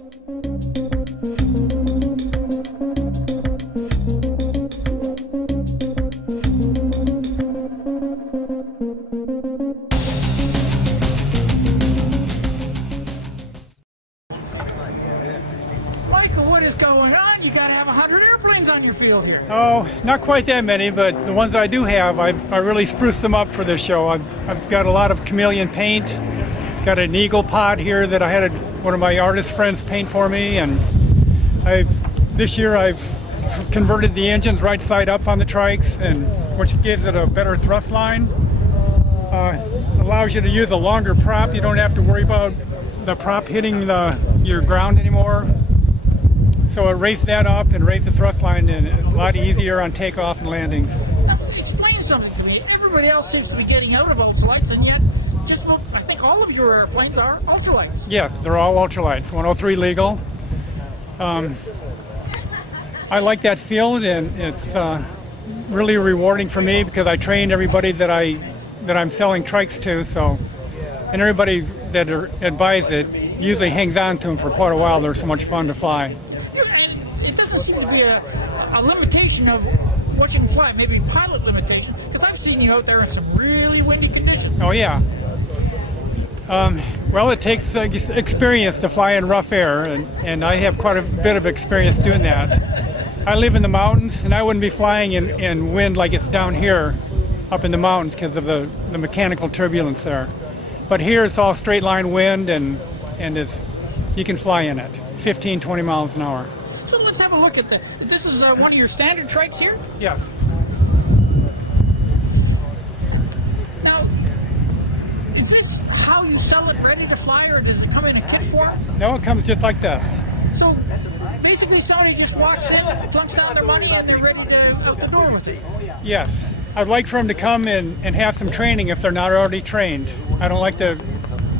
What is going on? You gotta have 100 airplanes on your field here. Oh, not quite that many, but the ones that I do have, I really spruced them up for this show. I've got a lot of chameleon paint, got an eagle pod here that I had one of my artist friends paint for me, and this year I've converted the engines right side up on the Trikes, and which gives it a better thrust line. Allows you to use a longer prop. You don't have to worry about the prop hitting your ground anymore. So it raised that up and raised the thrust line, and it's a lot easier on takeoff and landings. Now, explain something to me. Everybody else seems to be getting out of ultralights, and yet just about, I think all of your airplanes are ultralights. Yes, they're all ultralights, 103 legal. I like that field, and it's really rewarding for me because I train everybody that I'm selling Trikes to. So, and everybody that buys it usually hangs on to them for quite a while. They're so much fun to fly. It doesn't seem to be a limitation of what you can fly, maybe pilot limitation, because I've seen you out there in some really windy conditions. Oh yeah. Well, it takes experience to fly in rough air, and I have quite a bit of experience doing that. I live in the mountains, and I wouldn't be flying in wind like it's down here up in the mountains because of the mechanical turbulence there. But here it's all straight line wind, and you can fly in it, 15, 20 miles an hour. So let's have a look at that. This is one of your standard Trikes here? Yes. Now, is this how you sell it ready to fly, or does it come in a kit form? No, it comes just like this. So basically somebody just walks in, plunks down their money, and they're ready to out the door with it? Yes. I'd like for them to come in and have some training if they're not already trained. I don't like to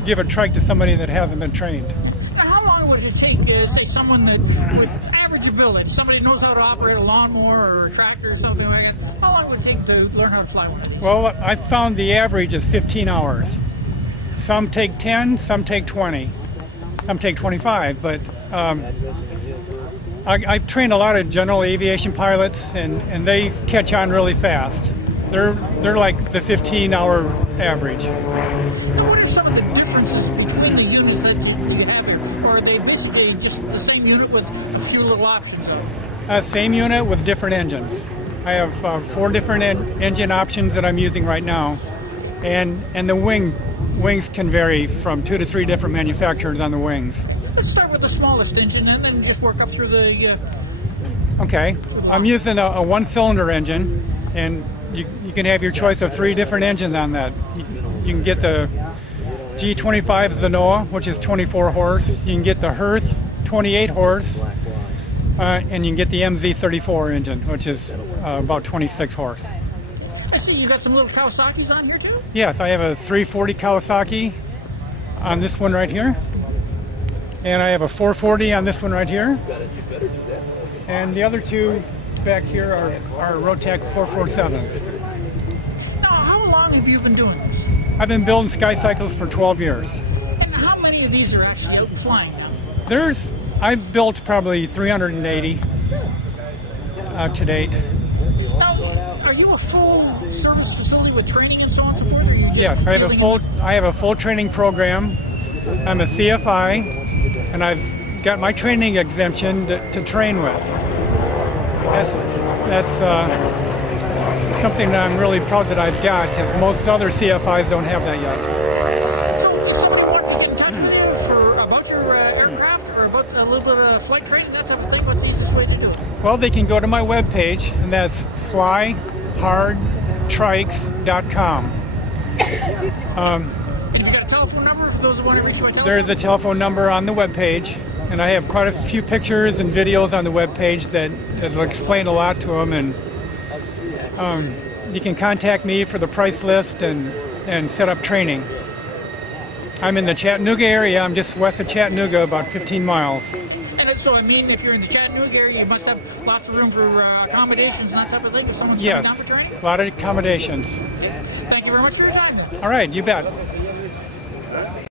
give a Trike to somebody that hasn't been trained. Now, how long would it take, say, someone that would average ability, somebody that knows how to operate a lawnmower or a tractor or something like that, how long would it take to learn how to fly one? Well, I found the average is 15 hours. Some take 10, some take 20, some take 25, but I've trained a lot of general aviation pilots, and they catch on really fast. They're like the 15-hour average. Now, what are some of the differences between the units that you have here? Or are they basically just the same unit with a few little options on it? Same unit with different engines. I have 4 different engine options that I'm using right now, and the wings can vary from 2 to 3 different manufacturers on the wings. Let's start with the smallest engine and then just work up through the... Okay, I'm using a one-cylinder engine, and you can have your choice of 3 different engines on that. You can get the G25 Zenoa, which is 24 horse. You can get the Hearth, 28 horse. And you can get the MZ34 engine, which is about 26 horse. I see you got some little Kawasaki's on here too? Yes, I have a 340 Kawasaki on this one right here. And I have a 440 on this one right here. And the other 2 back here are Rotac 447s. Now, how long have you been doing this? I've been building Sky Cycles for 12 years. And how many of these are actually out and flying now? I've built probably 380 to date. Now, are you a full service facility with training and so on and so forth? Or are you just yes, I have a full training program. I'm a CFI, and I've got my training exemption to train with. That's something that I'm really proud that I've got, because most other CFIs don't have that yet. So if somebody wanted to get in touch with you about your aircraft or about a little bit of flight training, that type of thing, what's the easiest way to do it? Well, they can go to my webpage, and that's flyhardtrikes.com. And you got a telephone number for those who want to reach you by telephone? There's a telephone number on the webpage, and I have quite a few pictures and videos on the webpage that will explain a lot to them. And you can contact me for the price list and set up training. I'm in the Chattanooga area. I'm just west of Chattanooga, about 15 miles. And so, I mean, if you're in the Chattanooga area, you must have lots of room for accommodations and that type of thing if someone's coming down for training? Yes, a lot of accommodations. Okay. Thank you very much for your time, then. All right, you bet.